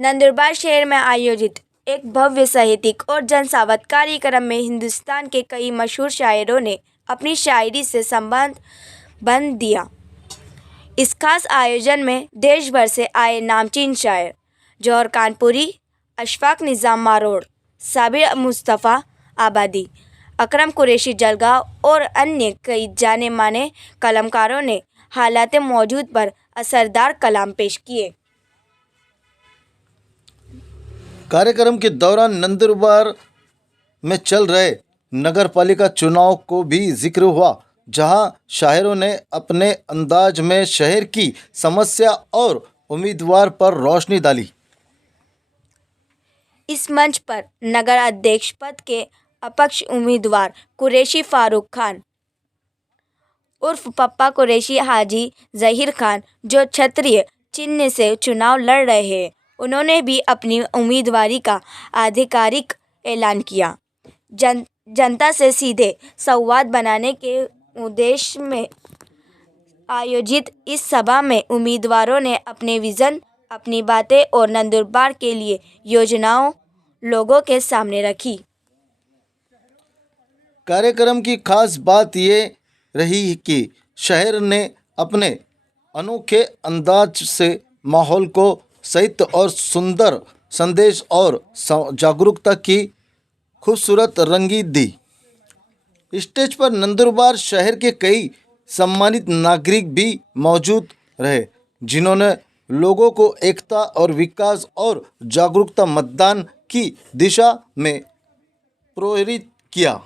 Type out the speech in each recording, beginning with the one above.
नंदुरबार शहर में आयोजित एक भव्य साहित्यिक और जनसंवाद कार्यक्रम में हिंदुस्तान के कई मशहूर शायरों ने अपनी शायरी से संबंध बन दिया। इस खास आयोजन में देश भर से आए नामचीन शायर जौहर कानपुरी, अशफाक निज़ाम मारोड़, साबिर मुस्तफ़ा आबादी, अकरम कुरैशी जलगांव और अन्य कई जाने माने कलमकारों ने हालात मौजूद पर असरदार कलाम पेश किए। कार्यक्रम के दौरान नंदुरबार में चल रहे नगर पालिका चुनाव को भी जिक्र हुआ, जहां शायरों ने अपने अंदाज में शहर की समस्या और उम्मीदवार पर रोशनी डाली। इस मंच पर नगर अध्यक्ष पद के अपक्ष उम्मीदवार कुरैशी फारूक खान उर्फ पप्पा कुरैशी हाजी ज़हीर खान, जो क्षत्रिय चिन्ह से चुनाव लड़ रहे हैं, उन्होंने भी अपनी उम्मीदवारी का आधिकारिक ऐलान किया। जनता से सीधे संवाद बनाने के उद्देश्य में आयोजित इस सभा में उम्मीदवारों ने अपने विज़न, अपनी बातें और नंदुरबार के लिए योजनाओं लोगों के सामने रखी। कार्यक्रम की खास बात ये रही कि शहर ने अपने अनोखे अंदाज से माहौल को साहित्य और सुंदर संदेश और जागरूकता की खूबसूरत रंगीत दी। स्टेज पर नंदुरबार शहर के कई सम्मानित नागरिक भी मौजूद रहे, जिन्होंने लोगों को एकता और विकास और जागरूकता मतदान की दिशा में प्रेरित किया।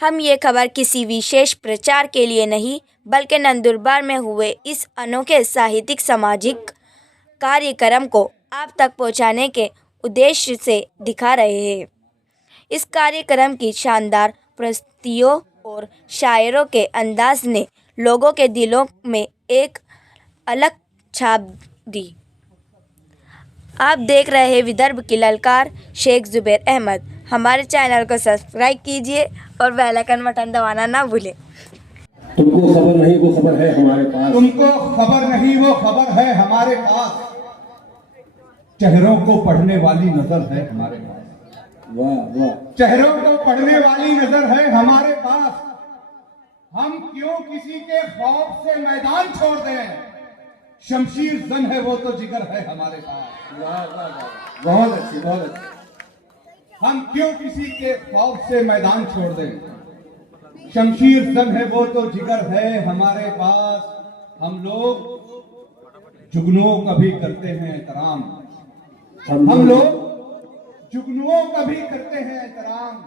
हम ये खबर किसी विशेष प्रचार के लिए नहीं, बल्कि नंदुरबार में हुए इस अनोखे साहित्यिक सामाजिक कार्यक्रम को आप तक पहुंचाने के उद्देश्य से दिखा रहे हैं। इस कार्यक्रम की शानदार प्रस्तुतियों और शायरों के अंदाज ने लोगों के दिलों में एक अलग छाप दी। आप देख रहे हैं विदर्भ की ललकार, शेख जुबैर अहमद। हमारे चैनल को सब्सक्राइब कीजिए और बेल आइकन बटन दबाना ना भूलें। तुमको खबर नहीं वो खबर है हमारे पास। तुमको खबर नहीं वो खबर है हमारे पास। चेहरों को पढ़ने वाली नजर है हमारे पास। वाह वाह। चेहरों को पढ़ने वाली नजर है हमारे पास। हम क्यों किसी के खौफ से मैदान छोड़ दें। शमशीर जन है वो तो जिगर है हमारे पास। वाह वाह वाह। बहुत अच्छी बहुत अच्छी। हम क्यों किसी के खौफ से मैदान छोड़ दें। शमशीर जंग है वो तो जिगर है हमारे पास। हम लोग जुगनुओं का भी करते हैं एहतराम। हम लोग जुगनुओं का भी करते हैं एहतराम।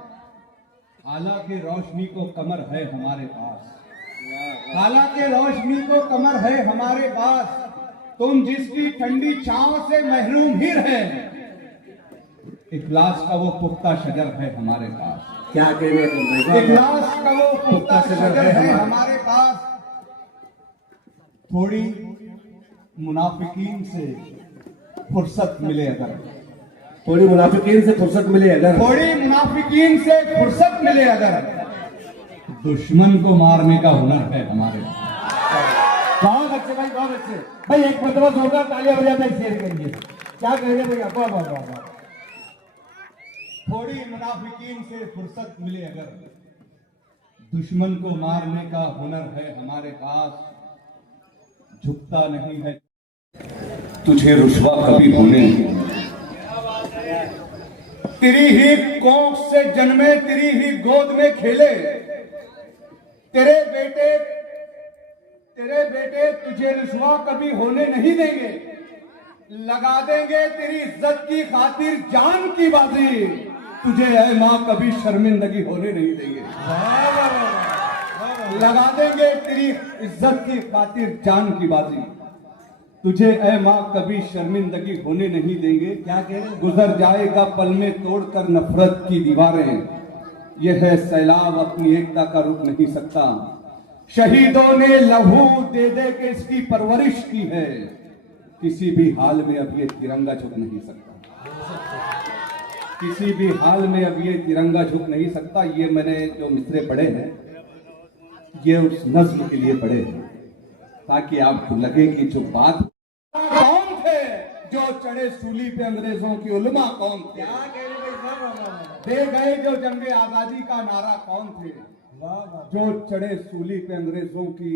हालांकि रोशनी को कमर है हमारे पास। हालांकि रोशनी को कमर है हमारे पास। तुम जिसकी ठंडी छांव से महरूम ही रहे, इखलास का वो पुख्ता शजर है हमारे पास। क्या कहने को। इखलास का वो पुख्ता शजर है हमारे पास। थोड़ी मुनाफिकीन से फुर्सत मिले अगर। थोड़ी मुनाफिकीन से फुर्सत मिले अगर। थोड़ी मुनाफिकीन से फुर्सत मिले अगर। दुश्मन को मारने का हुनर है हमारे पास। बहुत अच्छे भाई बहुत अच्छे भाई। एक मतलब जोरदार तालियां बजाकर शेयर करिए। क्या कहेंगे भैया। वाह वाह वाह। थोड़ी मुनाफिकीन से फुर्सत मिले अगर। दुश्मन को मारने का हुनर है हमारे पास। झुकता नहीं है तुझे रुस्वा कभी होने। तेरी ही कोख से जन्मे, तेरी ही गोद में खेले तेरे बेटे तुझे रुस्वा कभी होने नहीं देंगे। लगा देंगे तेरी इज्जत की खातिर जान की बाजी। तुझे ऐ माँ कभी शर्मिंदगी होने नहीं देंगे। लगा देंगे तेरी इज्जत की खातिर जान की बाजी। तुझे ऐ माँ कभी शर्मिंदगी होने नहीं देंगे। क्या कह रहे। गुजर जाएगा पल में तोड़कर नफरत की दीवारें। यह है सैलाब अपनी एकता का रुक नहीं सकता। शहीदों ने लहू दे दे के इसकी परवरिश की है। किसी भी हाल में अब ये तिरंगा झुक नहीं सकता। किसी भी हाल में अब ये तिरंगा झुक नहीं सकता। ये मैंने जो मिसरे पढ़े हैं, ये उस नज्म के लिए पढ़े हैं, ताकि आपको लगे कि जो बात कौन थे जो चढ़े सूली पे अंग्रेजों की उलमा कौन थे? दे गए जो जंगे आजादी का नारा कौन थे? जो चढ़े सूली पे अंग्रेजों की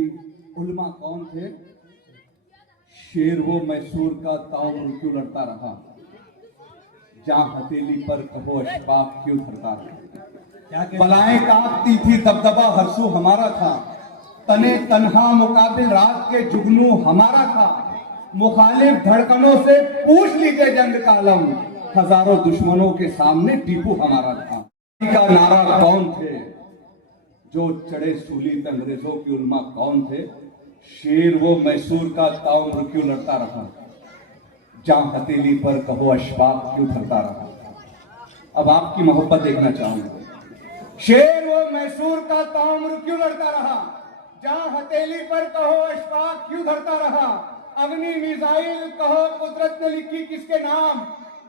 उलमा कौन थे? शेर वो मैसूर का ताउम्र क्यों लड़ता रहा, जहां हथेली पर कहो अशफाक क्यों धरता रहा। बलाएं कांपती थी दबदबा हरसू हमारा था, तने तन्हा मुकाबिल रात के जुगनू हमारा था। मुखालिफ धड़कनों से पूछ लीजिए जंग का आलम, हजारों दुश्मनों के सामने टीपू हमारा था। का नारा कौन थे? जो चढ़े सूली पे अंग्रेजों की उलमा कौन थे? शेर वो मैसूर का ताउम्र क्यों लड़ता रहा, जहां हथेली पर कहो अशफाक क्यों धरता रहा। अब आपकी मोहब्बत देखना चाहूंगा। शेर वो मैसूर का ताउम्र क्यों लड़ता रहा, जहां हथेली पर कहो अशफाक क्यों धरता रहा। अग्नि मिसाइल कहो कुदरत ने लिखी किसके नाम,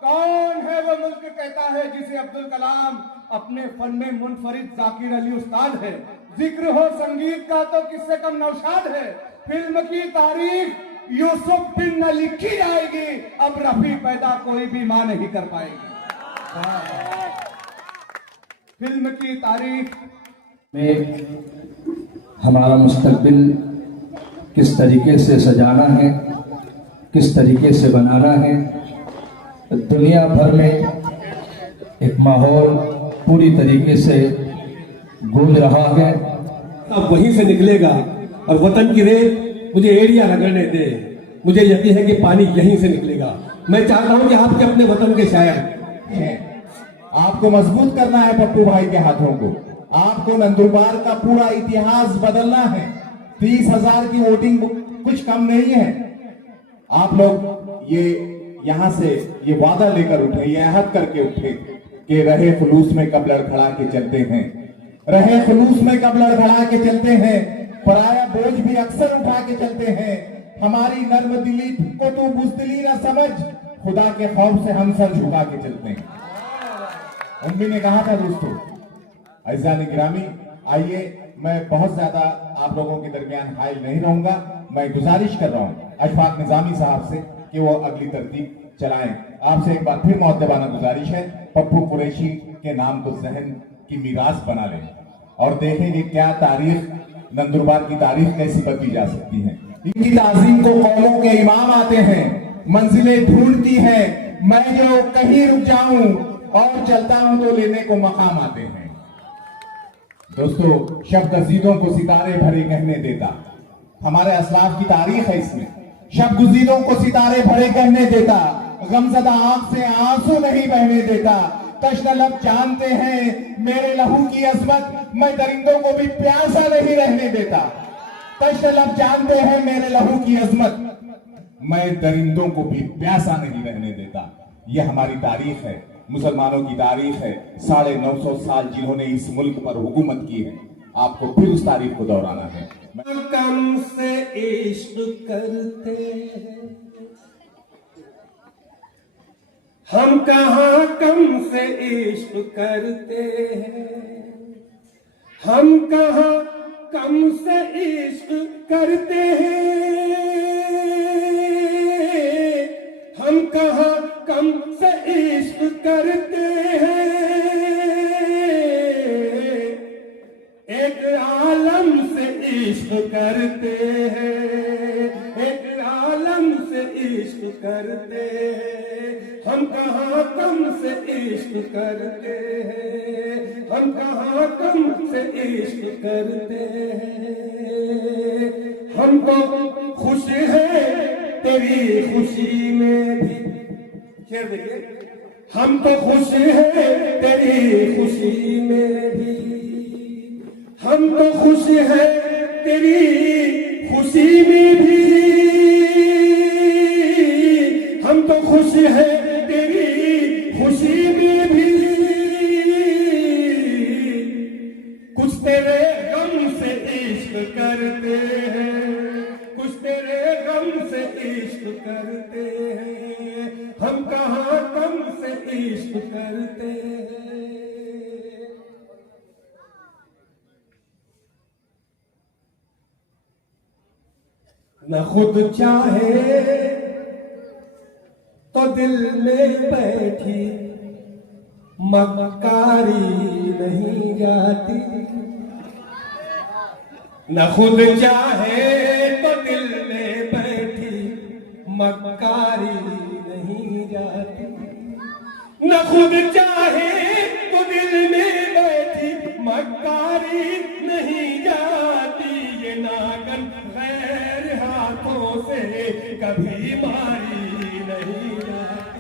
कौन है वो मुल्क कहता है जिसे अब्दुल कलाम अपने फन में मुनफरिद जाकिर अली उस्ताद है। जिक्र हो संगीत का तो किससे कम नौशाद है। फिल्म की तारीख यूसुफ बिन न लिखी जाएगी, अब रफी पैदा कोई भी मां नहीं कर पाएगी। फिल्म की तारीख में हमारा मुस्तकबिल किस तरीके से सजाना है, किस तरीके से बनाना है। दुनिया भर में एक माहौल पूरी तरीके से गूंज रहा है। अब वहीं से निकलेगा और वतन की रेत मुझे एरिया रगड़ने दे, मुझे यकीन है कि पानी यहीं से निकलेगा। मैं चाहता हूं कि आपके अपने वतन के शायर हैं। आपको मजबूत करना है पप्पू भाई के हाथों को। आपको नंदुरबार का पूरा इतिहास बदलना है। 30,000 की वोटिंग कुछ कम नहीं है। आप लोग ये यहां से ये वादा लेकर उठे, ये अहद करके उठे कि रहे खुलूस में कब लड़खड़ा के चलते हैं, रहे खुलूस में कब लड़खड़ा के चलते हैं। पराया बोझ भी अक्सर उठा के चलते हैं। हमारी नर्म दिली को तू बुज़दिली ना समझ, खुदा के खौफ से हम सर झुका के चलते हैं। उम्मी ने कहा था दोस्तों। अज़ीज़ान गिरामी, आइए मैं बहुत ज्यादा आप लोगों के दरमियान हाइल नहीं रहूंगा। मैं गुजारिश कर रहा हूं अशफाक निजामी साहब से कि वो अगली तरतीब चलाएं। आपसे एक बार फिर मुअद्दबाना गुजारिश है, पप्पू कुरैशी के नाम को जहन की मीरास बना लें और देखें कि क्या तारीख, नंदुरबार की तारीख कैसी बदली जा सकती है। इनकी ताज़ीम को कौमों के इमाम आते हैं, मंजिलें ढूंढती हैं। मैं जो कहीं रुक जाऊं और चलता हूं तो लेने को मकाम आते हैं। दोस्तों, शब्द अजीदों को सितारे भरे कहने देता, हमारे असलाफ की तारीख है इसमें। शब्द गुजीदों को सितारे भरे कहने देता, गमज़दा आंख से आंसू नहीं बहने देता। तश्न लब जानते हैं मेरे लहू की अजमत, मैं दरिंदों को भी प्यासा नहीं रहने देता। तश्न लब जानते हैं मेरे लहू की अजमत, मैं दरिंदों को भी प्यासा नहीं रहने देता। यह हमारी तारीख है, मुसलमानों की तारीख है। 950 साल जिन्होंने इस मुल्क पर हुकूमत की है, आपको फिर उस तारीख को दोहराना है। कम से इश्क करते हैं हम, कहाँ कम से इश्क करते हैं हम, कहाँ कम से इश्क करते हैं हम, कहाँ कम से इश्क करते हैं। एक आलम से इश्क करते हैं, एक आलम से इश्क करते हैं हम, कहाँ कम से इश्क करते हैं हम, कहाँ कम से इश्क करते हैं। हम तो खुश हैं तेरी खुशी में भी, शेर देखिए, हम तो खुश हैं तेरी खुशी में भी, हम तो खुश हैं तेरी खुशी में भी, हम तो खुश हैं तेरी खुशी में भी। कुछ तेरे गम से इश्क करते हैं, कुछ तेरे गम से इश्क करते हैं हम, कहाँ कम से इश्क करते हैं। न खुद चाहे दिल में बैठी मक्कारी नहीं जाती, न खुद चाहे तो दिल में बैठी मक्कारी नहीं जाती, न खुद चाहे तो दिल में बैठी मक्कारी नहीं जाती। ये नागन गैर हाथों से कभी मारी नहीं जाती,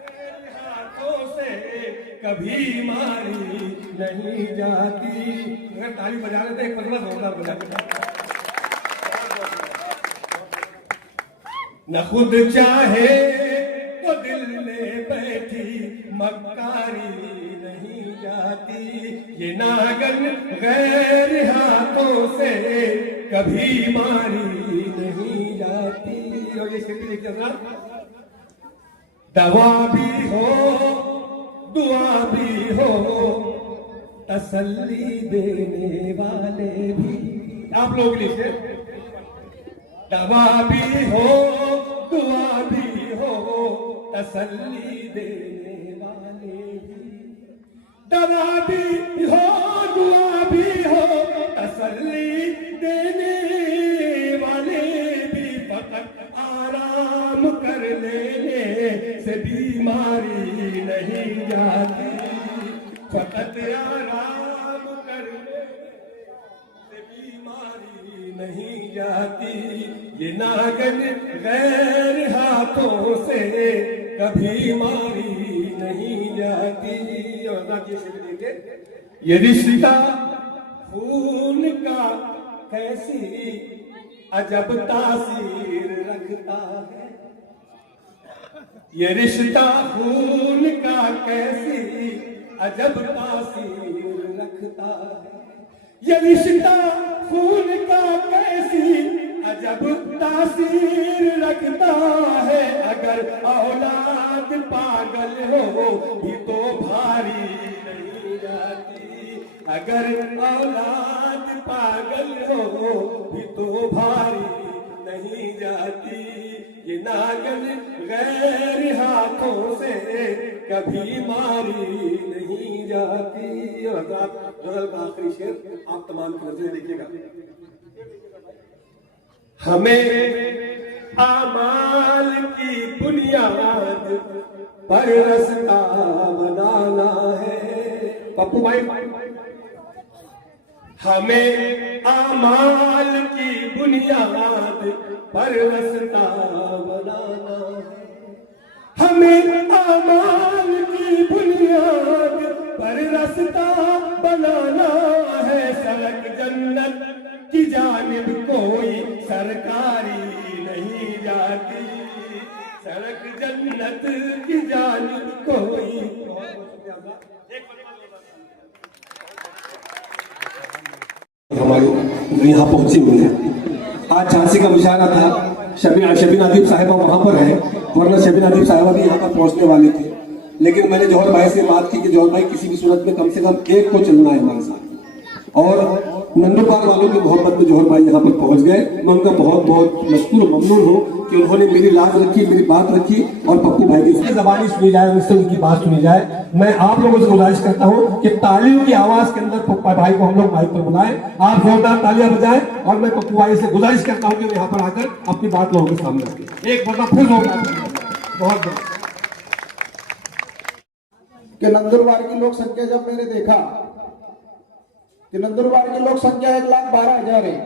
गैर हाथों से कभी मारी नहीं जाती। अगर ताली बजा रहे थे एक बदला जोरदार बजा के। न खुद चाहे तो दिल में बैठी मक्कारी नहीं जाती, ये नागन गैर हाथों से कभी मारी नहीं जाती। और ये शेर लिख जरा, दवा भी हो दुआ भी हो तसल्ली देने वाले भी। आप लोग लिखे, दवा भी हो दुआ भी हो तसल्ली देने वाले भी, दवा भी हो दुआ भी हो तसल्ली देने वाले भी। फकत आराम कर लेने से बीमारी नहीं जाती, फकत आराम कर से बीमारी नहीं जाती। ये नागन गैर हाथों से कभी मारी नहीं जाती। और बाकी शेर देंगे, ये रिश्ता खून का कैसी अजब तासीर रखता है, ये रिश्ता खून का कैसी अजब तासीर रखता है, ये रिश्ता खून का कैसी अजब तासीर रखता है। अगर औलाद पागल हो भी तो भारी नहीं जाती, अगर औलाद पागल हो भी तो भारी नहीं जाती। ये नागन गैर हाथों से कभी मारी नहीं जाती। और गजल का आखिरी शेर आप तमाम की नजरें देखिएगा। हमें आमाल की बुनियाद पर रास्ता बनाना है। पप्पू भाई, हमें आमाल की बुनियाद पर रास्ता बनाना है, हमें आमाल की बुनियाद पर रास्ता बनाना है। सड़क जन्नत की जानिब कोई सरकारी नहीं जाती, सड़क जन्नत की जानिब कोई। हमारी यहाँ पहुंची हुई है। आज झांसी का मुशायरा था, शबीन अदीब साहिबा वहाँ पर है, वरना शबीन अदीब साहिबा भी यहाँ पर पहुँचने वाले थे। लेकिन मैंने जौहर भाई से बात की कि जौहर भाई किसी भी सूरत में कम से कम एक को चलना है हमारे साथ। और नंदुरबार वालों की मोहब्बत में जौहर भाई यहाँ पर पहुँच गए। मैं उनका बहुत बहुत मशकूर ममनून हूँ कि उन्होंने मेरी लाज रखी, मेरी बात रखी और पप्पू भाई की ज़बानी सुनी जाए, उनसे उनकी बात सुनी जाए। मैं आप लोगों से गुजारिश करता हूँ कि तालियों की आवाज़ के अंदर पप्पू भाई को हम लोग माइक पर बुलाएं, आप जोरदार तालियां बजाएं। और मैं पप्पू भाई से गुजारिश करता हूँ कि यहाँ पर आकर अपनी बात लोगों के सामने रखें। एक बार फुल होगा बहुत बहुत। कि नंदुरबार की लोक संख्या जब मैंने देखा कि नंदुरबार की लोक संख्या 1,12,000 है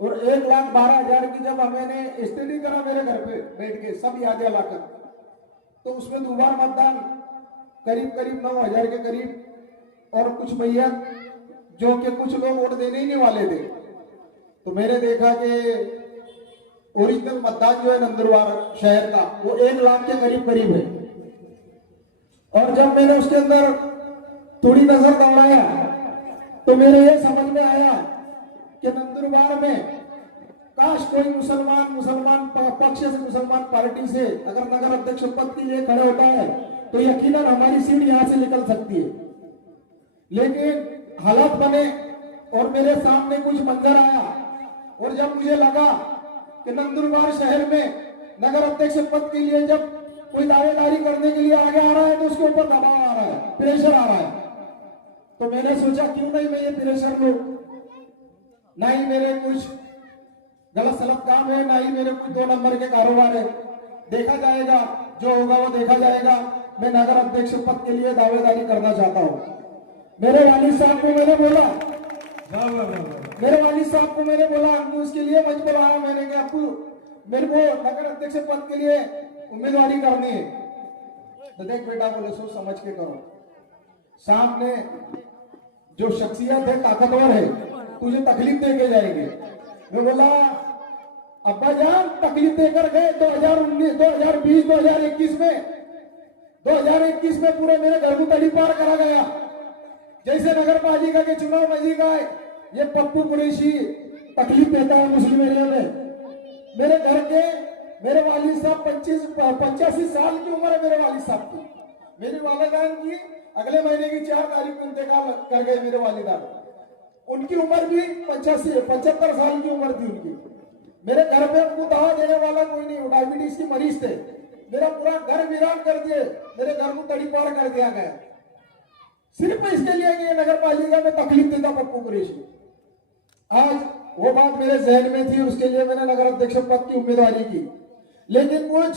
और 1,12,000 की जब मैंने स्टडी करा मेरे घर पे बैठ के सब यादें लाकर, तो उसमें दोबार मतदान करीब 9,000 के करीब और कुछ भैया जो कि कुछ लोग वोट देने ही नहीं वाले थे। तो मैंने देखा कि ओरिजिनल मतदान जो है नंदुरबार शहर का वो 1 लाख के करीब है। और जब मैंने उसके अंदर थोड़ी नजर दौड़ाया तो मेरे ये समझ में आया कि नंदुरबार में काश कोई मुसलमान पक्ष से, मुसलमान पार्टी से अगर नगर अध्यक्ष पद के लिए खड़ा होता है तो यकीनन हमारी सीट यहां से निकल सकती है। लेकिन हालात बने और मेरे सामने कुछ मंजर आया और जब मुझे लगा कि नंदुरबार शहर में नगर अध्यक्ष पद के लिए जब कोई दावेदारी करने के लिए आगे आ रहा है तो उसके ऊपर दबाव आ रहा है, प्रेशर आ रहा है। तो मैंने सोचा क्यों नहीं मैं ये प्रेशर लूं, ना ही मेरे कुछ गलत सलत काम है, ना ही मेरे कुछ 2 नंबर के कारोबार है। देखा जाएगा, जो होगा वो देखा जाएगा। मैं नगर अध्यक्ष पद के लिए दावेदारी करना चाहता हूँ। मेरे वालिद साहब को मैंने बोला, आपको उसके लिए मंच पर आया, मैंने कहा आपको मेरे को नगर अध्यक्ष पद के लिए उम्मीदवारी करनी है। तो देख बेटा, बोले सोच समझ के करो, सामने जो शख्सियत है ताकतवर है, तुझे तकलीफ दे के जाएंगे। मैं बोला अब्बा जान तकलीफ देकर गए 2019, 2020, 2021 में पूरे मेरे घर को तड़ी पार करा गया। जैसे नगर पालिका के चुनाव नजदीक आए, ये पप्पू कुरैशी तकलीफ देता है मुस्लिम एरिया में। मेरे घर के मेरे वालिद साहब 85 साल की उम्र है मेरे वालिद साहब की। मेरी वालिदान की अगले महीने की 4 तारीख को इंतकाल कर गए मेरे वालिदान। उनकी उम्र भी 75 साल की उम्र थी उनकी। मेरे घर पे उनको दवा देने वाला कोई नहीं, डायबिटीज की मरीज थे। मेरा पूरा घर वीरान कर दिए, मेरे घर को तड़ी पार कर दिया गया, सिर्फ इसके लिए कि नगर पालिका में तकलीफ देता पप्पू कुरैशी। आज वो बात मेरे जहन में थी, उसके लिए मैंने नगर अध्यक्ष पद की उम्मीदवारी की। लेकिन कुछ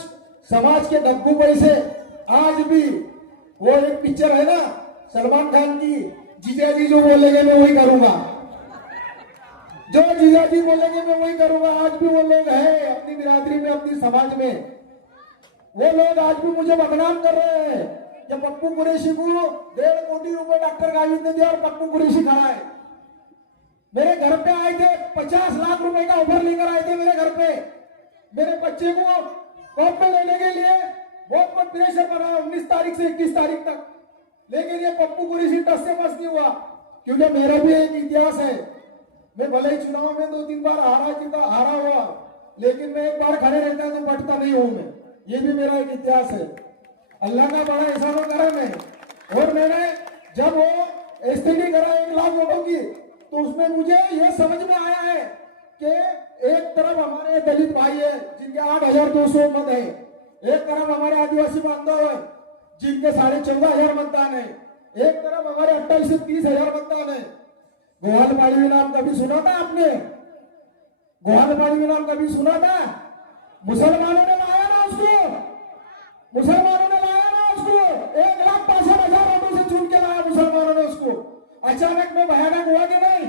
समाज के डब्बू पैसे आज भी, वो एक पिक्चर है ना सलमान खान की, जीजाजी जो बोलेंगे मैं वही करूंगा, जो जीजाजी बोलेंगे मैं वही करूंगा। आज भी वो लोग हैं अपनी बिरादरी में, अपनी समाज में, वो लोग आज भी मुझे बदनाम कर रहे हैं कि पप्पू कुरैशी को 1.5 कोटी रुपए डॉक्टर गावित ने दिया और पप्पू कुरैशी खड़ा है। मेरे घर पे आए थे, 50 लाख रुपए का ऑफर लेकर आए थे मेरे घर पे, मेरे बच्चे को टॉप पे लेने के लिए बहुत प्रेशर बनाया 19 तारीख से 21 तारीख तक। लेकिन ये पप्पू कुरैशी टस से मस नहीं हुआ, क्योंकि मेरा भी एक इतिहास है। मैं भले ही चुनाव में 2-3 बार हारा हुआ, लेकिन मैं एक बार खड़े रहता तो बटता नहीं हूं मैं। ये भी मेरा एक इतिहास है, अल्लाह का बड़ा एहसान और करम है। और मैंने जब वो स्थिति करा 1 लाख वोटों की, तो उसमें मुझे ये समझ में आया है कि एक तरफ हमारे दलित भाई है जिनके 8,200 मत है, एक तरफ हमारे आदिवासी बांधव है जिनके 14,500 मतदान है, एक तरफ हमारे 28 से 30,000 मतदान है। गोहाल पाड़वी नाम कभी सुना था आपने? गोहाल पाड़वी नाम कभी सुना था? मुसलमानों ने लाया ना उसको, 1,65,000 वोटों से चुन के लाया मुसलमानों ने उसको। अचानक में भयानक हुआ कि नहीं?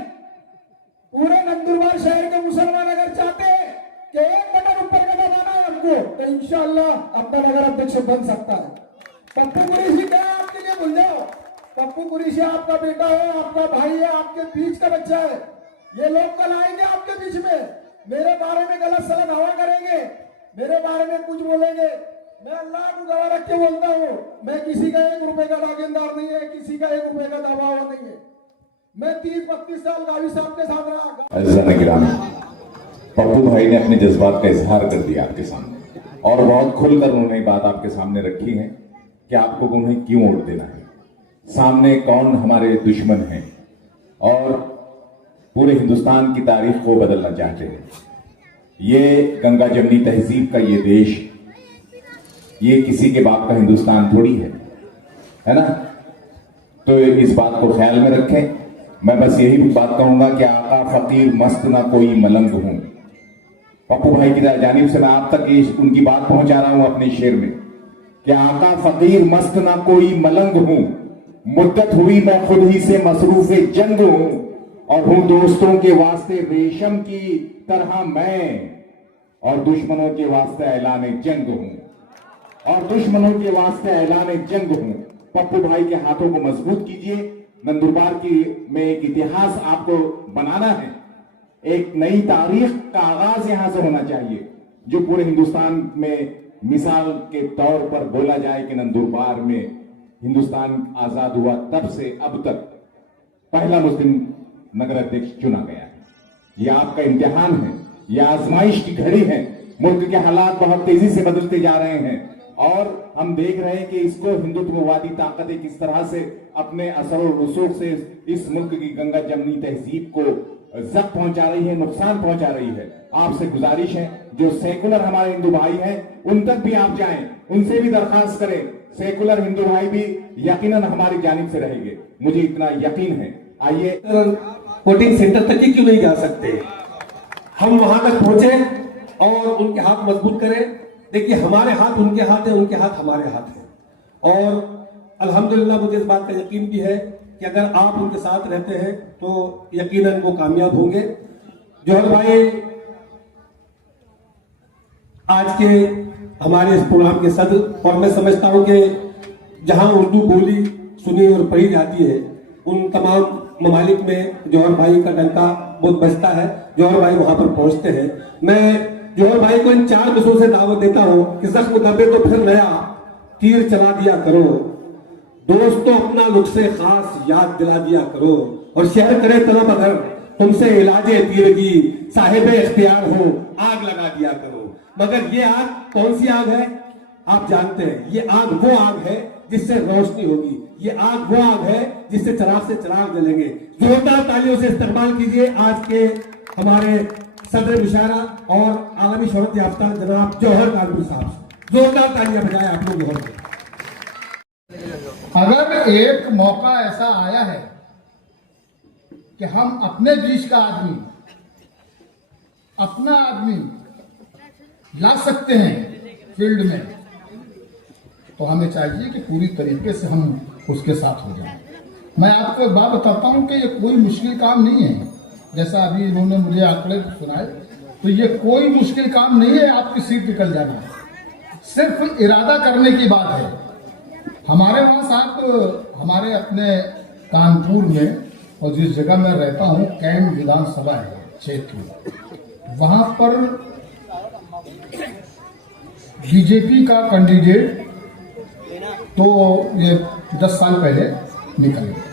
पूरे नंदुरबार शहर के मुसलमान अगर चाहते कि 1 बटन ऊपर का दबाना है हमको, तो इंशाअल्लाह अपना नगर अध्यक्ष बन सकता है। पप्पू कुरैशी क्या है आपके लिए? भूल जाओ, पप्पू कुरैशी आपका बेटा है, आपका भाई है, आपके बीच का बच्चा है। ये लोग कल आएंगे आपके बीच में, मेरे बारे में गलत सलत हवा करेंगे, मेरे बारे में कुछ बोलेंगे। मैं अल्लाह को गवाह रख के बोलता हूँ, मैं किसी का 1 रुपए का दागेदार नहीं है, किसी का 1 रुपए का दबाव नहीं है। मैं 30-32 साल गावी साहब के साथ रहा। पप्पू भाई ने अपने जज्बात का इजहार कर दिया आपके सामने, और बहुत खुलकर उन्होंने बात आपके सामने रखी है कि आपको उन्हें क्यों वोट देना है, सामने कौन हमारे दुश्मन हैं, और पूरे हिंदुस्तान की तारीख को बदलना चाहते हैं। ये गंगा जमनी तहजीब का ये देश, ये किसी के बाप का हिंदुस्तान थोड़ी है ना? तो इस बात को ख्याल में रखें। मैं बस यही बात कहूंगा कि आका फकीर मस्त ना कोई मलंग हूं। पप्पू भाई की जानिब से मैं आप तक उनकी बात पहुंचा रहा हूं अपने शेर में कि आका फकीर मस्त ना कोई मलंग हूं, मुद्दत हुई मैं खुद ही से मसरूफे जंग हूं, और हूं दोस्तों के वास्ते रेशम की तरह मैं, और दुश्मनों के वास्ते ऐलान जंग हूं, और दुश्मनों के वास्ते ऐलान जंग हूं। पप्पू भाई के हाथों को मजबूत कीजिए। नंदुरबार में एक इतिहास आपको बनाना है, एक नई तारीख का आगाज यहां से होना चाहिए, जो पूरे हिंदुस्तान में मिसाल के तौर पर बोला जाए कि नंदुरबार में हिंदुस्तान आजाद हुआ तब से अब तक पहला मुस्लिम नगर अध्यक्ष चुना गया है। यह आपका इम्तिहान है, यह आजमाइश की घड़ी है। मुल्क के हालात बहुत तेजी से बदलते जा रहे हैं, और हम देख रहे हैं कि इसको हिंदुत्ववादी ताकतें किस तरह से अपने असर और रसूख से इस मुल्क की गंगा जमनी तहजीब को जख्म पहुंचा रही है, नुकसान पहुंचा रही है। आपसे गुजारिश है, जो सेकुलर हमारे हिंदू भाई हैं उन तक भी आप जाएं, उनसे भी दरखास्त करें। सेकुलर हिंदू भाई भी यकीनन हमारी जानिब से रहेंगे, मुझे इतना यकीन है। आइए वोटिंग सेंटर तक ही क्यों नहीं जा सकते, हम वहां तक पहुंचे और उनके हाथ मजबूत करें। देखिए, हमारे हाथ उनके हाथ है, उनके हाथ हमारे हाथ है। और अल्हम्दुलिल्लाह मुझे इस बात का यकीन भी है कि अगर आप उनके साथ रहते हैं तो यकीनन वो कामयाब होंगे। जौहर भाई आज के हमारे इस प्रोग्राम के सदर, और मैं समझता हूं कि जहां उर्दू बोली सुनी और पढ़ी जाती है उन तमाम ममालिक में जौहर भाई का डंका बहुत बजता है। जौहर भाई वहां पर पहुंचते हैं। मैं जौहर भाई को इन 4 विषयों से दावत देता हूं कि जख्म दबे तो फिर नया तीर चला दिया करो, दोस्तों अपना लुत्फ़े खास याद दिला दिया करो, और शहर करे तलब अगर तुमसे इलाजे तीरगी, साहिब इख्तियार हो आग लगा दिया करो। मगर ये आग कौन सी आग है आप जानते हैं, ये आग वो आग है जिससे रोशनी होगी, ये आग वो आग है जिससे चिराग से चिराग जलेंगे। जोरदार तालियों से इस्तेमाल कीजिए आज के हमारे सदर मुशायरा और आलमी शोहरत याफ्ता जनाब जौहर कानपुर साहब। जोरदार तालियां बजाएं आप लोग जौहर को। अगर एक मौका ऐसा आया है कि हम अपने देश का आदमी, अपना आदमी ला सकते हैं फील्ड में, तो हमें चाहिए कि पूरी तरीके से हम उसके साथ हो जाएं। मैं आपको एक बात बताता हूं कि ये कोई मुश्किल काम नहीं है। जैसा अभी इन्होंने मुझे आंकड़े सुनाए, तो ये कोई मुश्किल काम नहीं है आपकी सीट निकल जाना, सिर्फ इरादा करने की बात है। हमारे वहाँ साहब, हमारे अपने कानपुर में और जिस जगह मैं रहता हूँ कैंट विधानसभा है क्षेत्र, वहाँ पर बीजेपी का कैंडिडेट तो ये 10 साल पहले निकल गया,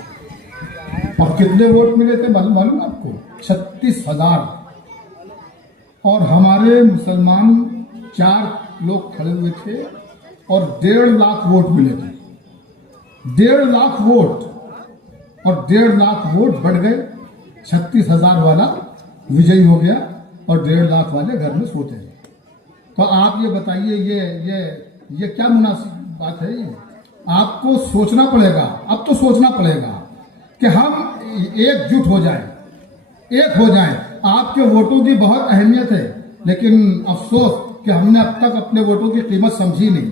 और कितने वोट मिले थे मालूम आपको? 36,000। और हमारे मुसलमान 4 लोग खड़े हुए थे और 1.5 लाख वोट मिले थे। 1.5 लाख वोट, और 1.5 लाख वोट बढ़ गए। 36,000 वाला विजयी हो गया और 1.5 लाख वाले घर में सोते हैं। तो आप ये बताइए, ये क्या मुनासिब बात है? ये आपको सोचना पड़ेगा, अब तो सोचना पड़ेगा कि हम एकजुट हो जाएं, एक हो जाएं। आपके वोटों की बहुत अहमियत है, लेकिन अफसोस कि हमने अब तक अपने वोटों की कीमत समझी नहीं।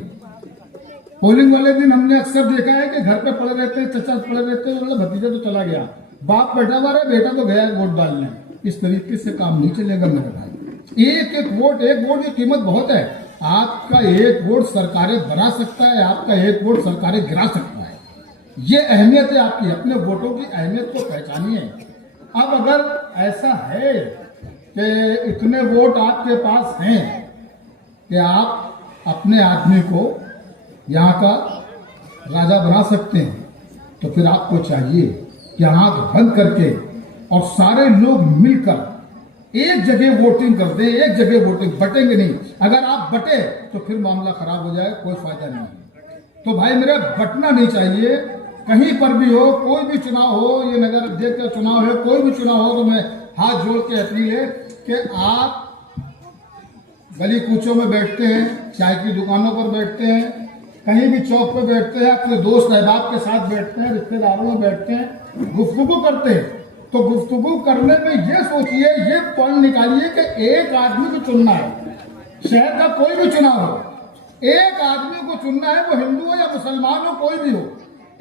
पोलिंग वाले दिन हमने अक्सर देखा है कि घर पे पड़े रहते हैं, चचा पड़े रहते हैं, मतलब भतीजा तो चला गया, बाप बैठा हुआ है, बेटा तो गया वोट डालने। इस तरीके से काम नहीं चलेगा मेरे भाई। एक वोट की कीमत बहुत है। आपका एक वोट सरकारें बना सकता है, आपका एक वोट सरकारें गिरा सकता है। ये अहमियत है आपकी, अपने वोटों की अहमियत को पहचानिए। अब अगर ऐसा है कि इतने वोट आपके पास हैं कि आप अपने आदमी को यहाँ का राजा बना सकते हैं, तो फिर आपको चाहिए कि आंख बंद करके और सारे लोग मिलकर एक जगह वोटिंग कर दें, एक जगह वोटिंग, बटेंगे नहीं। अगर आप बटे तो फिर मामला खराब हो जाए, कोई फायदा नहीं। तो भाई मेरा बटना नहीं चाहिए, कहीं पर भी हो, कोई भी चुनाव हो, ये नगर अध्यक्ष का चुनाव है, कोई भी चुनाव हो, तो मैं हाथ जोड़ के अपील है कि आप गली कूचों में बैठते हैं, चाय की दुकानों पर बैठते हैं, कहीं भी चौक पर बैठते हैं, अपने दोस्त अहबाब के साथ बैठते हैं, रिश्तेदारों में बैठते हैं, गुफ्तगू करते हैं, तो गुफ्तगू करने में ये सोचिए, ये पॉइंट निकालिए कि एक आदमी को चुनना है। शहर का कोई भी चुनाव हो, एक आदमी को चुनना है, वो हिंदू हो या मुसलमान हो, कोई भी हो,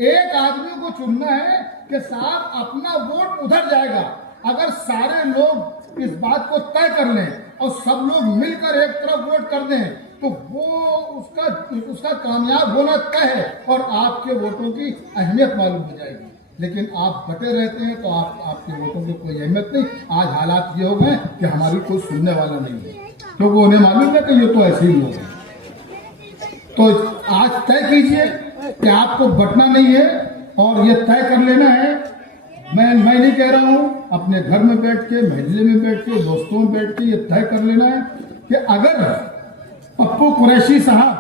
एक आदमी को चुनना है कि साहब अपना वोट उधर जाएगा। अगर सारे लोग इस बात को तय कर लें और सब लोग मिलकर एक तरफ वोट कर दें, तो वो उसका कामयाब होना तय है और आपके वोटों की अहमियत मालूम हो जाएगी। लेकिन आप बटे रहते हैं तो आपके वोटों की कोई अहमियत नहीं। आज हालात ये हो गए कि हमारी कोई सुनने वाला नहीं है, क्योंकि उन्हें मालूम है कि ये तो ऐसे ही लोग हैं। तो आज तय कीजिए कि आपको बटना नहीं है और ये तय कर लेना है। मैं नहीं कह रहा हूँ, अपने घर में बैठ के, महल्ले में बैठ के, दोस्तों में बैठ के ये तय कर लेना है कि अगर पप्पू कुरैशी साहब